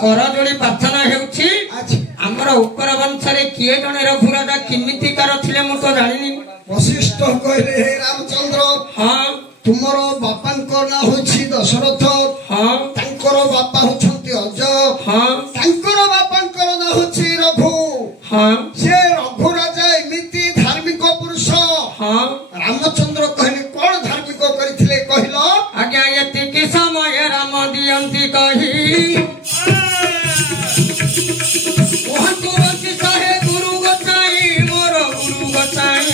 करजोड़ी प्रार्थना हेउछि हमर उपर वंशरे किए जने रघुराजा किमितिकार थिले मु तो जानिनी। वशिष्ठ कहले हे रामचंद्र हां तुमरो बापांको ना होछि दशरथ हां तांकर बापा होछंती अजय हां तांकर बापांकर ना होछि रघु हां से रघु राजा एमिति धार्मिक पुरुष हां रामचंद्र कहले कोन धार्मिक करिथिले कहिलो आज्ञा यति के समय राम दियंती कही वहां तो वशिष्ठ है गुरु गोसाई मोर गुरु गोसाई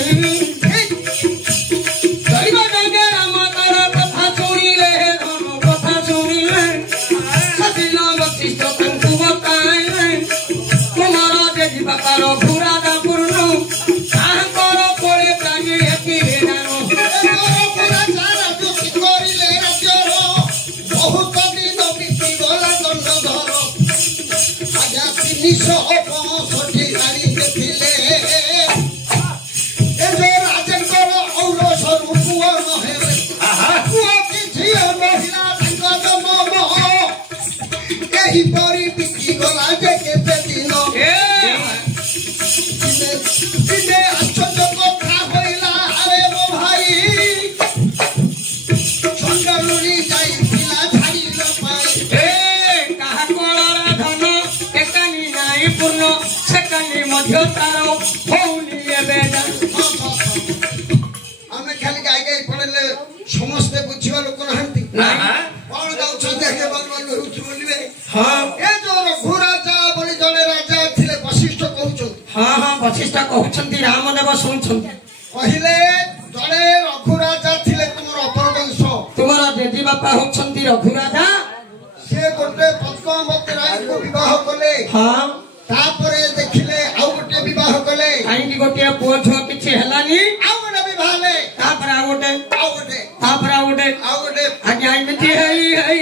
दैव जगे राम कर कथा सुनिले धन कथा सुनिले सदिन वशिष्ठ तुमको बताए तुम्हारा देवी बापा रघुराजा पूर्ण तांकर कोले प्राणी एकी जानो राजा राजू करिले राज्यर बहुत दिन बीती गला दंडधर आज्ञा 365 गाड़ी देखिले ए जो राजनकर औरो स्वरूप न हेबे पुआ की झियो महिला संगम मोह एही परी बीती गला जे केते दिन दिने आश्चर्य कथा होइला अरे मो भाई चंद्रमुनि जाइथिला झाड़िल पाए कहा कोलार धन एकानी नाई पूर्ण सेकानी मध्य तार होउनी एबे आमे खाली गाय गाय पड़ले समस्त बुझिबा लोक नहंती कोन गाउछ देखे बन होउछ बोलिबे हां ए जो रघुराजा बोली जने राजा थिले वशिष्ठ कहउछ हां हां वशिष्ठ कहउछंती रामदेव सुनछंती कहिले जने रघुराजा थिले तुमर अपरवंश तुमरा देवी बापा होछंती रघुराजा से गोटे पद्मावती रानी को विवाह कले हां तापरे देखिले आउ गोटे विवाह कले काई की गोटे पुओ छो किछि हेलानी आउ गोटे विवाह ले तापर आ गोटे तापर आ गोटे आज्ञा इमिति हई हई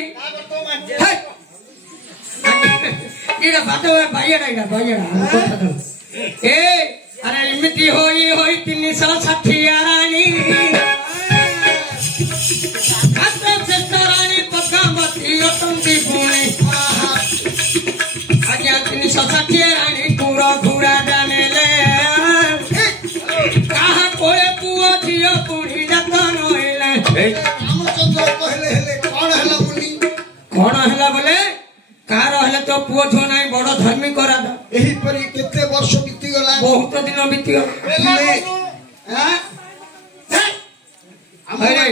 इरा बातो बायडा बायडा ए अरे इमिति होई होई 360 रानी कात्र श्रेष्ठ रानी पद्मावती अटंती पुणे आज्ञा 360 रानी पूरा घुरा जानेले कहा कोए पुओ झियो पुणी जतन होइले रामचंद्र कहले हेले कोन हला बोले कार हले तो पुओ छो नाही बड़ धार्मिक राजा एही परी केते वर्ष बीती गला बहुत दिन बीती गला अरे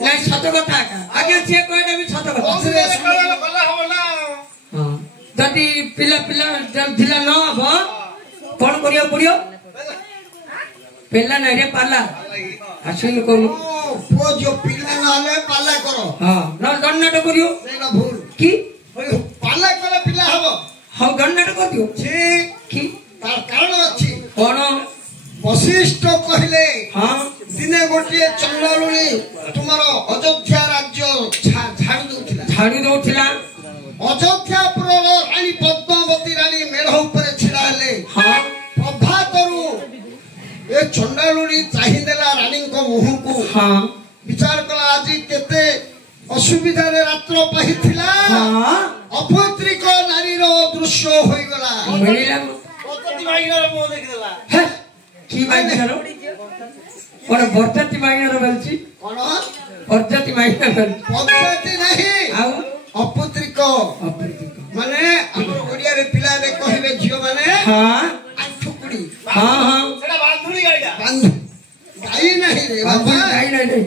नहीं सत कथा का आगे से कहले भी सत कथा हां जदी पिला पिला जब ढिला न हो कोन करियो पड़ियो पिला नहीं रे पाला आसिन को पुओ जो पिला न हले पाला करो हां न दंडट करियो सेना भूल की पाला कले पिला हबो हां दंडट करियो छी की तार कारण अछि कोन वशिष्ठ कहले हां दिने गोटे चंडालुनी तुमरो अयोध्या राज्य झाड़ी दउथिला अयोध्यापुर रानी पद्मावती रानी मेढ़ ऊपर छिड़ा हेले हां प्रभातरु ए चंडालुनी चाहिदेला रानी को मुह को हां विचार कला आज केते असुविधा रे रात्र पाहिथिला हां अपत्रिक नारी रो दृश्य होई गला मिलिला पतती माइनर मुह देखिदेला हे की माइनर और बरजाती माइनर बोलची कोन बरजाती माइनर पद्धति नहीं आउ अपत्रिक माने हमर ओडिया रे पिला रे कहिबे झियो माने हां आठुकुड़ी हां हां सेटा बांधुनी गाइडा गाई नहीं रे बाबा गाई नहीं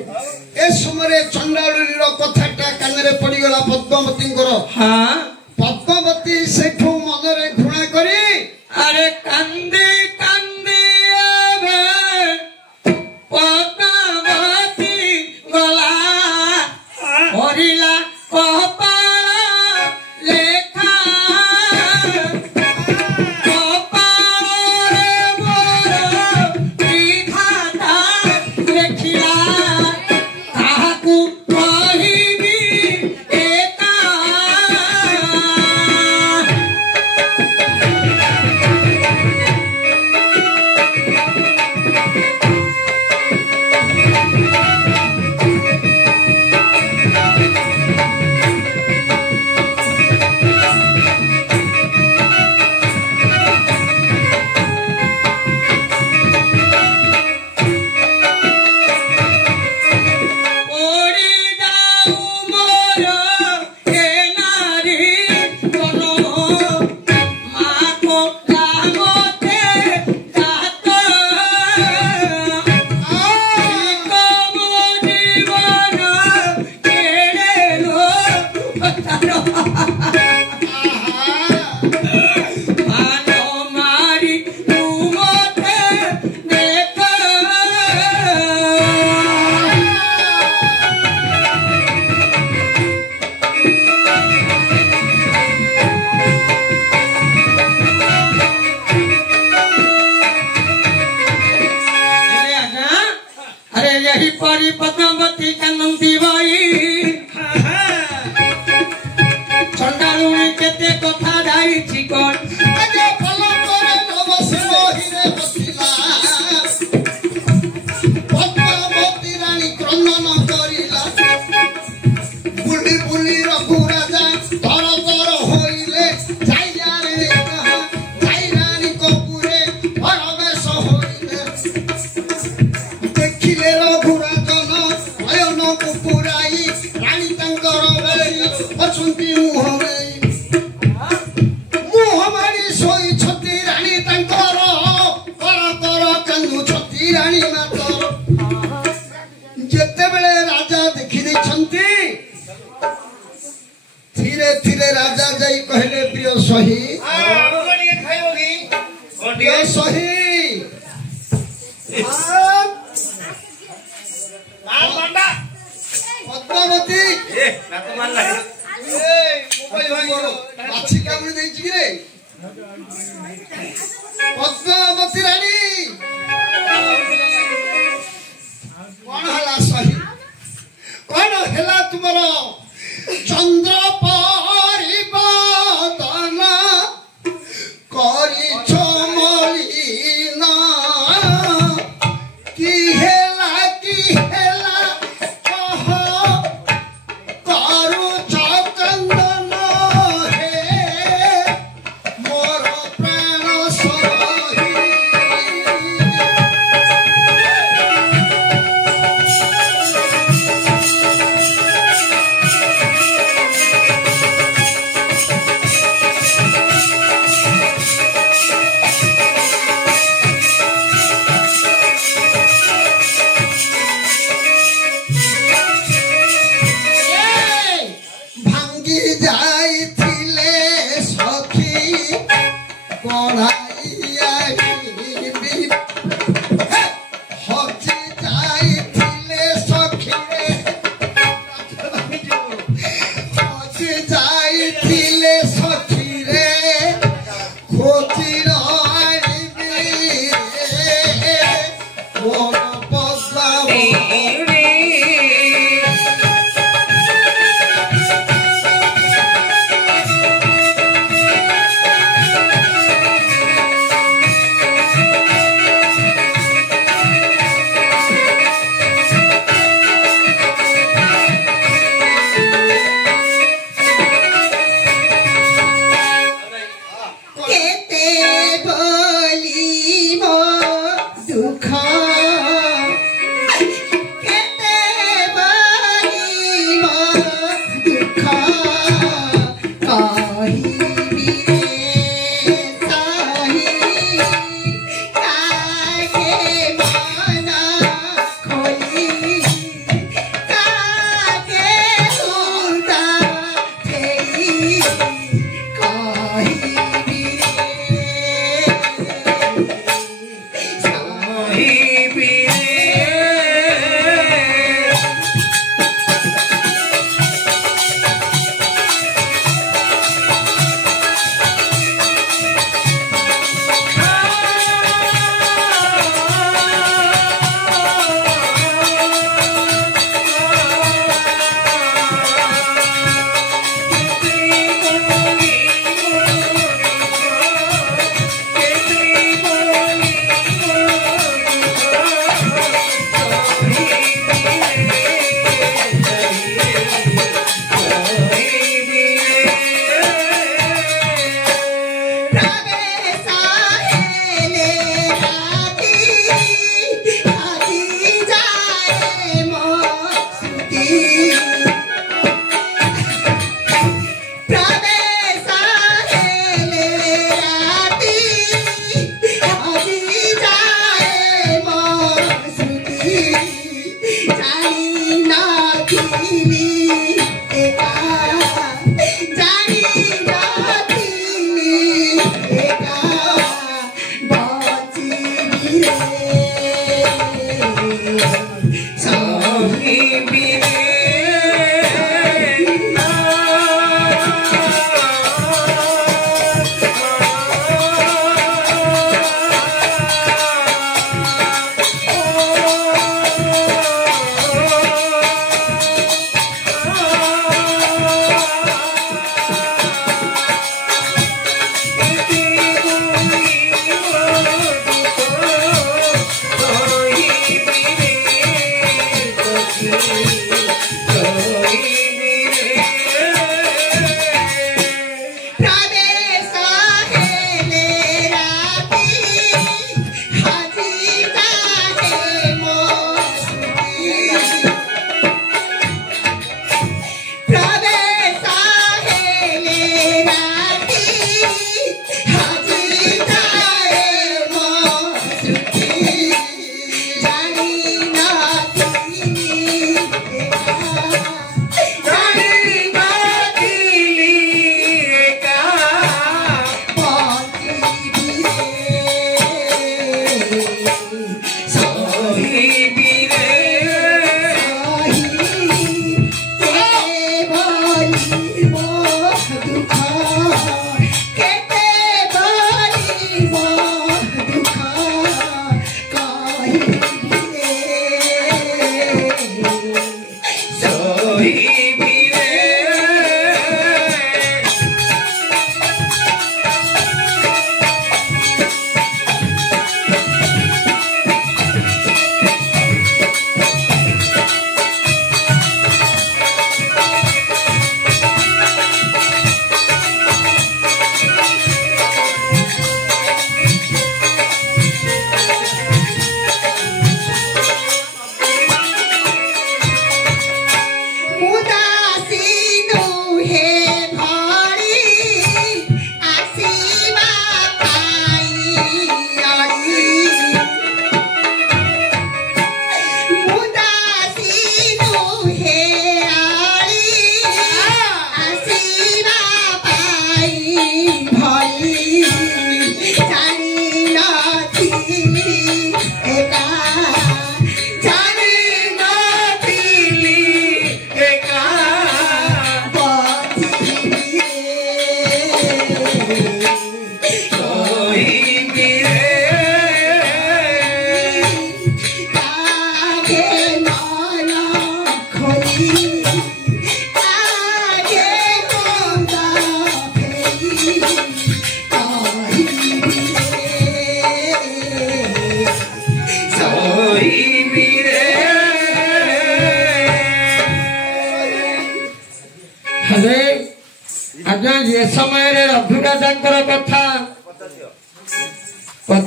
ए सुमरे चंडालुनी रो कथाटा कानरे पड़ी गला पद्मावती करो हां पद्मावती सेठू मनरे घुणा करी अरे कांदे कांदे आवे पद्मावती गला हरिला कपाल लेखा कपाल रे मोर विधाता लेखिला ताहाकू कहिबी एका पद्मावती कानंदी बाई चंडालुणी केते कथा जाईछि कोन अजे फलकर नवसिंह हिरे बसिला पद्मावती रानी क्रंदन करिला बुली बुली रघुराजा धर धर होइले जाइया रे कहा जाई रानी कपुरे परवेश होइले देखिले रघुराजन अयन कुपुराई रानी तंकर बेली अछुंती मुहरे मुहमारी सोई छती रानी तंकर कर कर कांदु छती रानी मातर जेते बेले राजा देखि दैछंती धीरे धीरे राजा जाई कहले प्रिय सही गोटिए खाइबोगी प्रिय सही बंडा पद्मावती ए नाक मान लागे ए मोबाइल भांगिरो माछी कामुड़ी देछि रे पद्मावती रानी कौन हला सही कौन हला तुमरो चंद्र परिबदन करी छमलिना की हेला कह करू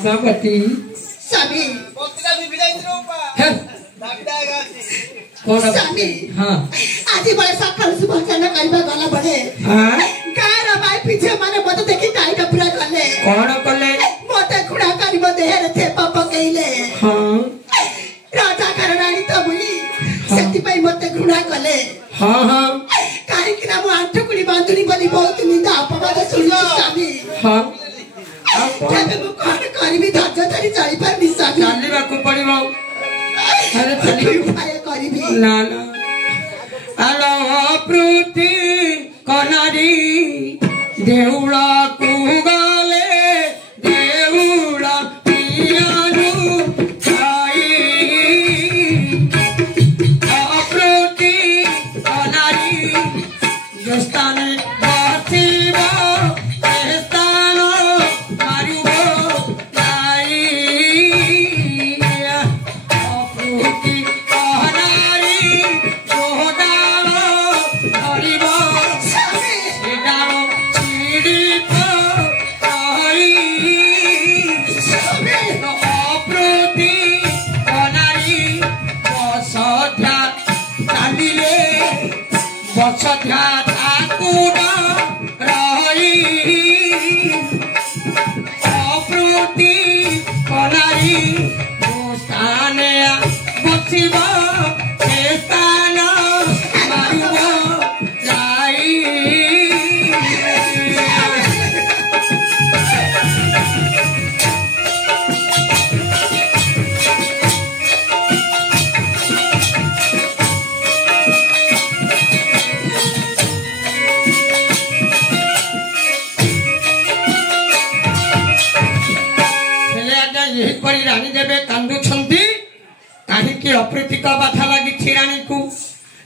ପଦ୍ମାବତୀ ସ୍ୱାମୀ ପତିଟା ବିବିଡା ଇନ୍ଦ୍ର ଉପା ହେ ଦାବିଡା ଗାଛି କଣ ସ୍ୱାମୀ ହଁ ଆଜି ବେଳେ ସକାଳୁ ଶୁଭଚନ କରିବା ଗଲା ବେଳେ ହଁ ଗାଁର ମାଇପି ଝିଅ ମାନେ ମତେ ଦେଖି ଟାଇଟା ପୁରା କଲେ କଣ କଲେ ମତେ ଘୁଣା କରିବ ଦେହରେ ଥେପ ପକେଇଲେ ହଁ ରାଜା ଘର ରାଣୀ ତ ମୁଇ ସେଥିପାଇଁ ମତେ ଘୃଣା କଲେ ହଁ ହଁ କାହିଁକି ନା ମୁଁ ଆଣ୍ଠୁକୁଳି ବାନ୍ଧୁଣି ବୋଲି ବହୁତ ନିନ୍ଦା ଅପବାଦ ଶୁଣିଛି ସ୍ୱାମୀ ହଁ ଆଉ କଣ ତେବେ ମୁଁ କଣ କରିବି ଧୈର୍ଯ୍ୟ ଧରି ଚଳିପାରିବି ସ୍ୱାମୀ ଚାଲିବାକୁ ପଡିବ ଆରେ କି ଚାଲିବାକୁ ଉପାୟ କରିବି ନା ନା ଆଲୋ ପୃଥି କନାରୀ ଦେଉଳକୁ ଗଲେ ଦେଉଳ ପିଆନୁ ଖାଇ ଅପୃଥି କନାରୀ ଯେ ସ୍ଥାନେ ବସିବ ସେ ସ୍ଥାନ ମାରିବ ନାଇ ଅପୃଥି କନାରୀ ଯୋଦାଳ ଧରିବ ସେଟାର ଛିଡ଼ିବ ରହି ଅପୃଥି କନାରୀ ବସଧ୍ୟା ଚାଲିଲେ ବସଧ୍ୟା ଠାକୁର ରହି ଅପୃଥି କନାରୀ ଯୋଉ ସ୍ଥାନେ ବସିବ ସେ ସ୍ଥାନ ମାରିବ ଯାଇ ହେଲେ ଆଜ୍ଞା ଏହିପରି ରାଣୀ ଦେବେ କାନ୍ଦୁଛନ୍ତି କାହିଁକି ଅପ୍ରୀତିକ ବାଧା ଲାଗିଛି ରାଣୀକୁ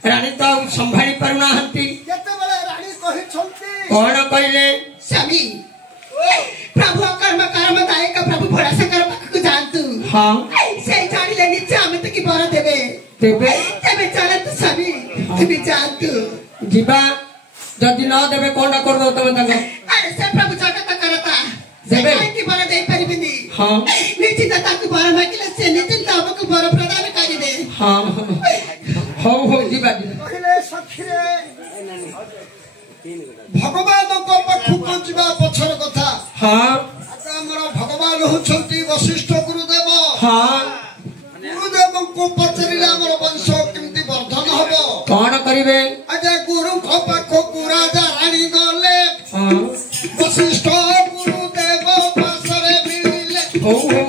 ରାଣୀ ତ ଆଉ ସମ୍ଭାଳି ପାରୁନାହାନ୍ତି କେତେବେଳେ ରାଣୀ କହିଛନ୍ତି କଣ କହିଲେ ସ୍ୱାମୀ ପ୍ରଭୁ କର୍ମ କର୍ମ ଦାୟକ ପ୍ରଭୁ ଭୋଳାଶଙ୍କର ପାଖକୁ ଯାଆନ୍ତୁ ହଁ ସେ ଜାଣିଲେ ନିଶ୍ଚୟ ଆମେ ତ କି ବର ଦେବେ ଦେବେ ତେବେ ଚାଲନ୍ତୁ ସ୍ୱାମୀ ତୁମେ ଯାଆନ୍ତୁ ଯିବା ଯଦି ନ ଦେବେ କଣଟା କରିଦବ ତମେ ତାଙ୍କ ଆରେ ସେ ପ୍ରଭୁ ଜଗତ କରତା ସେ ଦେବେ? କାହିଁକି ବର ଦେଇପାରିବେନି ହଁ ନିଶ୍ଚିତ ତାକୁ ବର ମାଗିଲେ ସେ ନିଶ୍ଚିତ ଆମକୁ ବର ପ୍ରଦାନ କରିବେ ହଁ ହଉ ହଉ ଯିବା ଯିବା କହିଲେ ସଖିରେ ଭଗବାନଙ୍କ ପାଖକୁ ଯିବା ପଛର କଥା ହଁ ଆମର ଭଗବାନ ହଉଛନ୍ତି ବଶିଷ୍ଠ ଗୁରୁଦେବ ହଁ ଗୁରୁଦେବଙ୍କୁ ପଚାରିଲେ ଆମର ବଂଶ କେମିତି ବର୍ଦ୍ଧନ ହବ କଣ କରିବେ ଆଜି ଗୁରୁଙ୍କ ପାଖକୁ ରାଜା ରାଣୀ ଗଲେ ହଁ ବଶିଷ୍ଠ ଗୁରୁଦେବ ପାଶରେ ମିଳିଲେ ହଉ ହଉ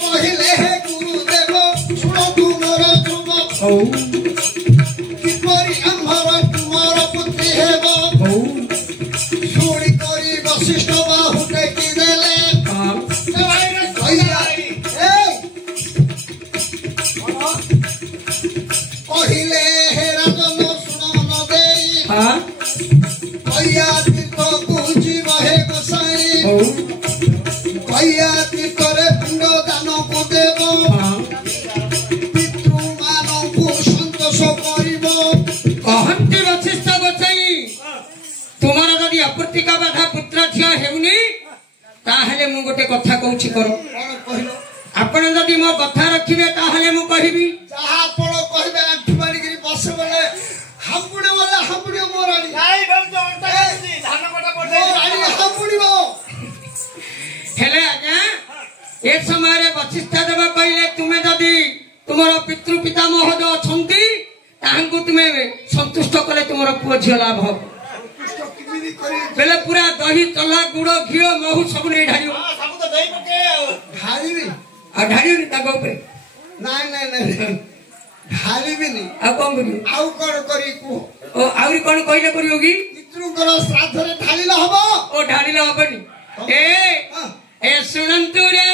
କହିଲେ ହେ ଗୁରୁଦେବ ଶୁଣନ୍ତୁ ମୋର ଧ୍ରୁବ ହଉ କିପରି ଆମର ତୁମର ବୁଦ୍ଧି ହେବ ହଉ ଶୁଣି କରି ବଶିଷ୍ଠ ବାହୁ ଟେକି ଦେଲେ ହଁ କହିଲେ ହେ ରାଜନ ଶୁଣ ନ ଦେଇ ହଁ କହିଆ ତୀର୍ଥକୁ ଯିବ ହେ ଗୋସାଇ ହଉ କହିଆ ତୀର୍ଥରେ ପିଣ୍ଡ ଦାନକୁ ଦେବ ହଁ ପିତୃମାନଙ୍କୁ ସନ୍ତୋଷ କରିବ କହନ୍ତି ବଶିଷ୍ଠ ଗୋସାଇ ତୁମର ଯଦି ଅପୃତିକା ବାଧା ପୁତ୍ର ଝିଅ ହେଉନି ତାହେଲେ ମୁଁ ଗୋଟେ କଥା କହୁଛି କର କଣ କହିଲ ଆପଣ ଯଦି ମୋ କଥା ରଖିବେ ତାହେଲେ ମୁଁ କହିବି ଯାହା ଆପଣ କହିବେ ଆଣ୍ଠୁ ମାରିକିରି ବସେ ବୋଲେ ହାମ୍ପୁଡ଼ିବ ମୋ ରାଣୀ ନାଇଁ ଭାବୁଛ ଅଣ୍ଟା କାଟୁଛି ଧାନ କଟା ମୋ ରାଣୀ ପଡିଯାଇଛି ହାମ୍ପୁଡ଼ିବ ହେଲେ ଆଜ୍ଞା ଏ ସମୟରେ ବଶିଷ୍ଠ ଦେବ କହିଲେ ତୁମେ ଯଦି ତୁମର ପିତୃ ପିତା ମହୋଦୟ ଅଛନ୍ତି ତାହାଙ୍କୁ ତୁମେ ସନ୍ତୁଷ୍ଟ କଲେ ତୁମର ପୁଅ ଝିଅ ଲାଭ ହବ କେମିତି କରିବି ବେଲେ ପୁରା ଦହି ତଲା ଗୁଡ ଘିଅ ମହୁ ସବୁ ନେଇ ଢାଳିବ ହଁ ସବୁ ତ ଦେଇ ପକେଇ ଆଉ ଢାଳିବି ଆଉ ଢାଳିବନି ତାଙ୍କ ଉପରେ ନାଇଁ ଢାଳିବିନି ଆଉ କଣ କରିବ ଆଉ କଣ କରି କୁହ ଓ ଆହୁରି କଣ କହିଲେ କରିବ କି ପିତୃଙ୍କର ଶ୍ରାଦ୍ଧରେ ଢାଳିଲେ ହବ ଓ ଢାଳିଲେ ହବନି ଏ ଶୁଣନ୍ତୁ ରେ